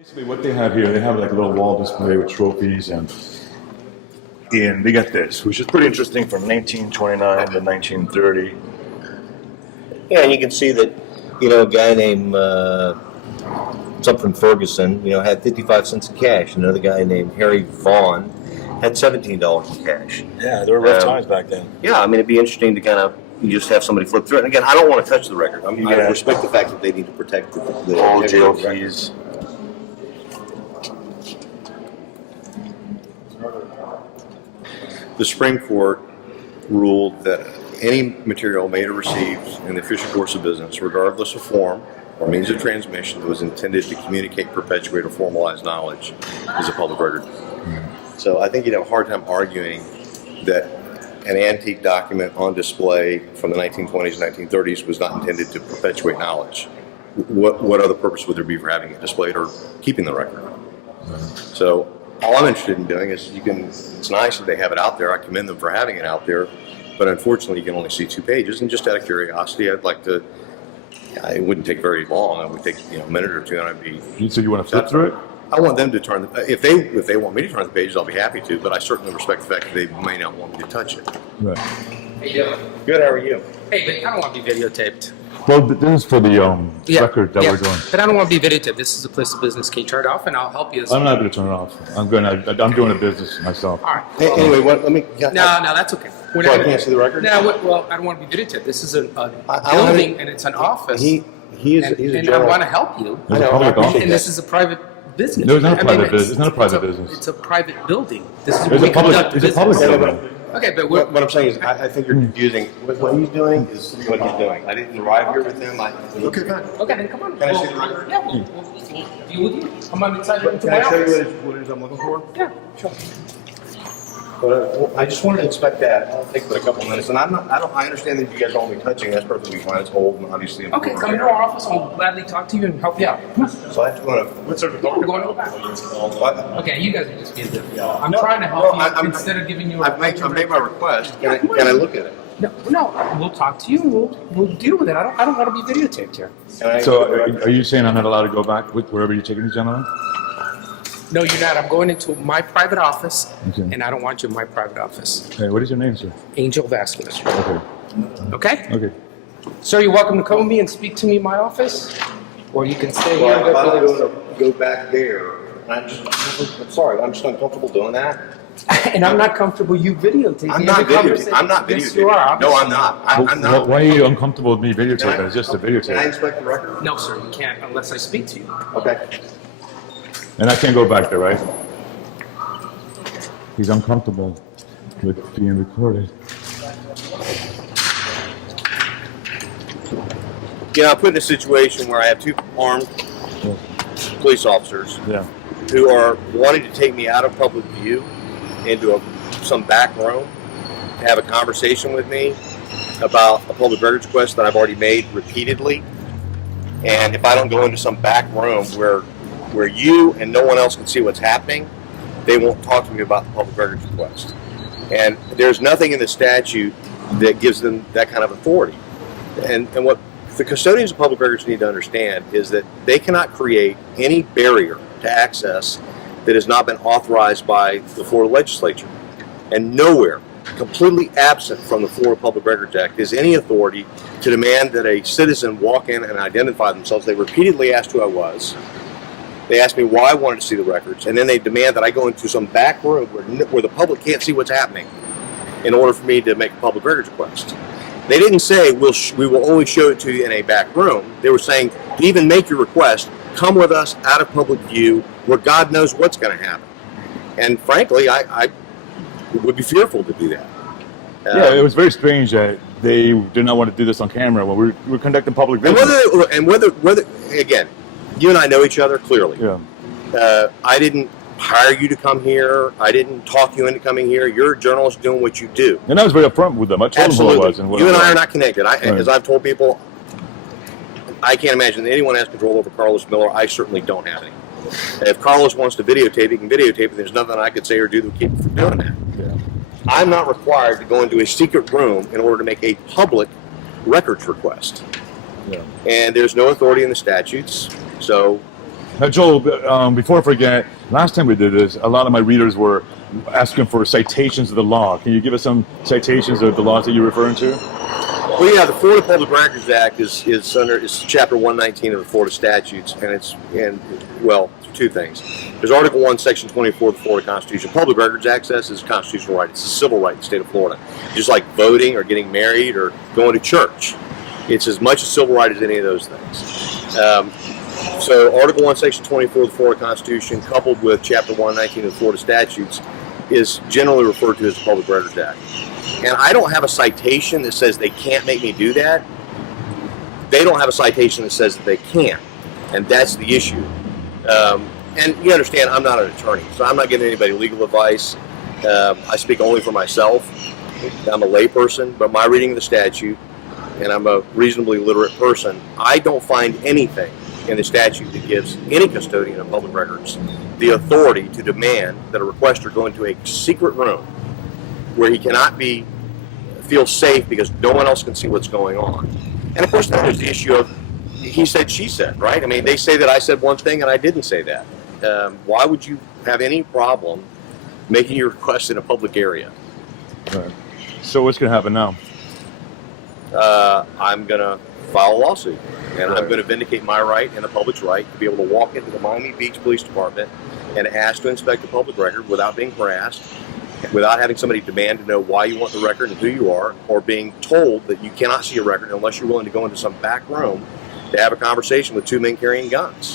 Basically, what they have here, they have like a little wall display with trophies, and they got this, which is pretty interesting, from 1929 to 1930. Yeah, and you can see that, a guy named something Ferguson, had 55 cents in cash. Another guy named Harry Vaughn had $17 in cash. Yeah, there were rough times back then. Yeah, I mean, it'd be interesting to kind of just have somebody flip through it. And again, I don't want to touch the record. I respect the fact that they need to protect the all jail fees. The Supreme Court ruled that any material made or received in the official course of business, regardless of form or means of transmission, that was intended to communicate, perpetuate, or formalize knowledge is a public record. So I think you'd have a hard time arguing that an antique document on display from the 1920s and 1930s was not intended to perpetuate knowledge. What other purpose would there be for having it displayed or keeping the record? So all I'm interested in doing is it's nice that they have it out there. I commend them for having it out there, but unfortunately you can only see 2 pages. And just out of curiosity, I'd like to, it wouldn't take very long. It would take a minute or two, and I'd be. So you want to flip through it? I want them to turn if they want me to turn the pages, I'll be happy to, but I certainly respect the fact that they may not want me to touch it. Right. How you doing? Good, how are you? Hey, but I don't want to be videotaped. Well, this is for the record that we're doing. But I don't want to be videotaped. This is a place of business. Can you turn it off, and I'll help you. I'm not going to turn it off. I'm doing a business myself. All right. Anyway, let me. No, that's okay. So I can't see the record? No, well, I don't want to be videotaped. This is a building, and it's an office. He's a and I general. want to help you. It's a public office. And this is a private business. No, it's not a private business. It's not a private business. It's a private building. This is It's where we a public. conduct It's a public business. building. Okay, but What I'm saying is, I think you're confusing. What he's doing is what he's doing. I didn't arrive here with him. Okay, fine. okay, then come on. Can I see the record? Yeah, we'll deal with you. I'm on the side into Can my I show office. you what it is I'm looking for? Yeah, sure. But I just wanted to inspect that. It'll take but a couple minutes. And I understand that you guys don't want me touching. That's perfectly fine. It's old and obviously Okay, important. come into our office. I'll gladly talk to you and help you out. Come on. So I have to go to. What's our We're going to the back. What? Okay, you guys are just being difficult. I'm No, trying to help no, you I'm- instead of giving you. I've made my request. Can I look at it? No, we'll talk to you. We'll deal with it. I don't want to be videotaped here. So are you saying I'm not allowed to go back with wherever you're taking these gentlemen? No, you're not. I'm going into my private office, Okay. and I don't want you in my private office. Hey, what is your name, sir? Angel Vazquez. Okay. Okay? Okay. Sir, you're welcome to come with me and speak to me in my office, or you can stay here. Well, if I'm going to go back there, I'm sorry, I'm just uncomfortable doing that. And I'm not comfortable you videotaping. I'm not every conversation. videotaping. I'm not Yes, you are. videotaping. No, I'm not. I'm not. Why are you uncomfortable with me Can videotaping? I- It's just a Can I videotape. inspect the record? No, sir, you can't unless I speak to you. Okay. And I can't go back there, right? He's uncomfortable with being recorded. I'm put in a situation where I have 2 armed police officers Yeah. who are wanting to take me out of public view into some back room to have a conversation with me about a public records request that I've already made repeatedly. And if I don't go into some back room where you and no one else can see what's happening, they won't talk to me about the public records request. And there's nothing in the statute that gives them that kind of authority. And what the custodians of public records need to understand is that they cannot create any barrier to access that has not been authorized by the Florida legislature. And nowhere, completely absent from the Florida Public Records Act, is any authority to demand that a citizen walk in and identify themselves. They repeatedly asked who I was. They asked me why I wanted to see the records, and then they demand that I go into some back room where the public can't see what's happening in order for me to make a public records request. They didn't say we will only show it to you in a back room. They were saying, to even make your request, come with us out of public view where God knows what's going to happen. And frankly, I would be fearful to do that. Yeah, it was very strange that they did not want to do this on camera when we were conducting public business. And whether again, you and I know each other clearly. Yeah. I didn't hire you to come here. I didn't talk you into coming here. You're a journalist doing what you do. And I was very upfront with them. I told them who I was. And what You I and I was. are not connected. As I've told people, I can't imagine that anyone has control over Carlos Miller. I certainly don't have any. If Carlos wants to videotape, he can videotape, and there's nothing I could say or do that would keep him from doing that. Yeah. I'm not required to go into a secret room in order to make a public records request. Yeah. And there's no authority in the statutes. So Now, Joel, before I forget, last time we did this, a lot of my readers were asking for citations of the law. Can you give us some citations of the laws that you're referring to? Well, yeah, the Florida Public Records Act is Chapter 119 of the Florida statutes, and two things. There's Article 1, Section 24 of the Florida Constitution. Public records access is a constitutional right. It's a civil right in the state of Florida. Just like voting or getting married or going to church. It's as much a civil right as any of those things. So Article 1, Section 24 of the Florida Constitution, coupled with Chapter 119 of the Florida statutes, is generally referred to as the Public Records Act. And I don't have a citation that says they can't make me do that. They don't have a citation that says that they can't. And that's the issue. And you understand, I'm not an attorney, so I'm not giving anybody legal advice. I speak only for myself. I'm a layperson, but my reading of the statute, and I'm a reasonably literate person, I don't find anything in the statute that gives any custodian of public records the authority to demand that a requester go into a secret room where he cannot feel safe because no one else can see what's going on. And of course, then there's the issue of he said, she said, right? I mean, they say that I said one thing and I didn't say that. Why would you have any problem making your request in a public area? Right. So what's going to happen now? I'm going to file a lawsuit, and I'm going to vindicate my right and the public's right to be able to walk into the Miami Beach Police Department and ask to inspect a public record without being harassed, without having somebody demand to know why you want the record and who you are, or being told that you cannot see a record unless you're willing to go into some back room to have a conversation with two men carrying guns.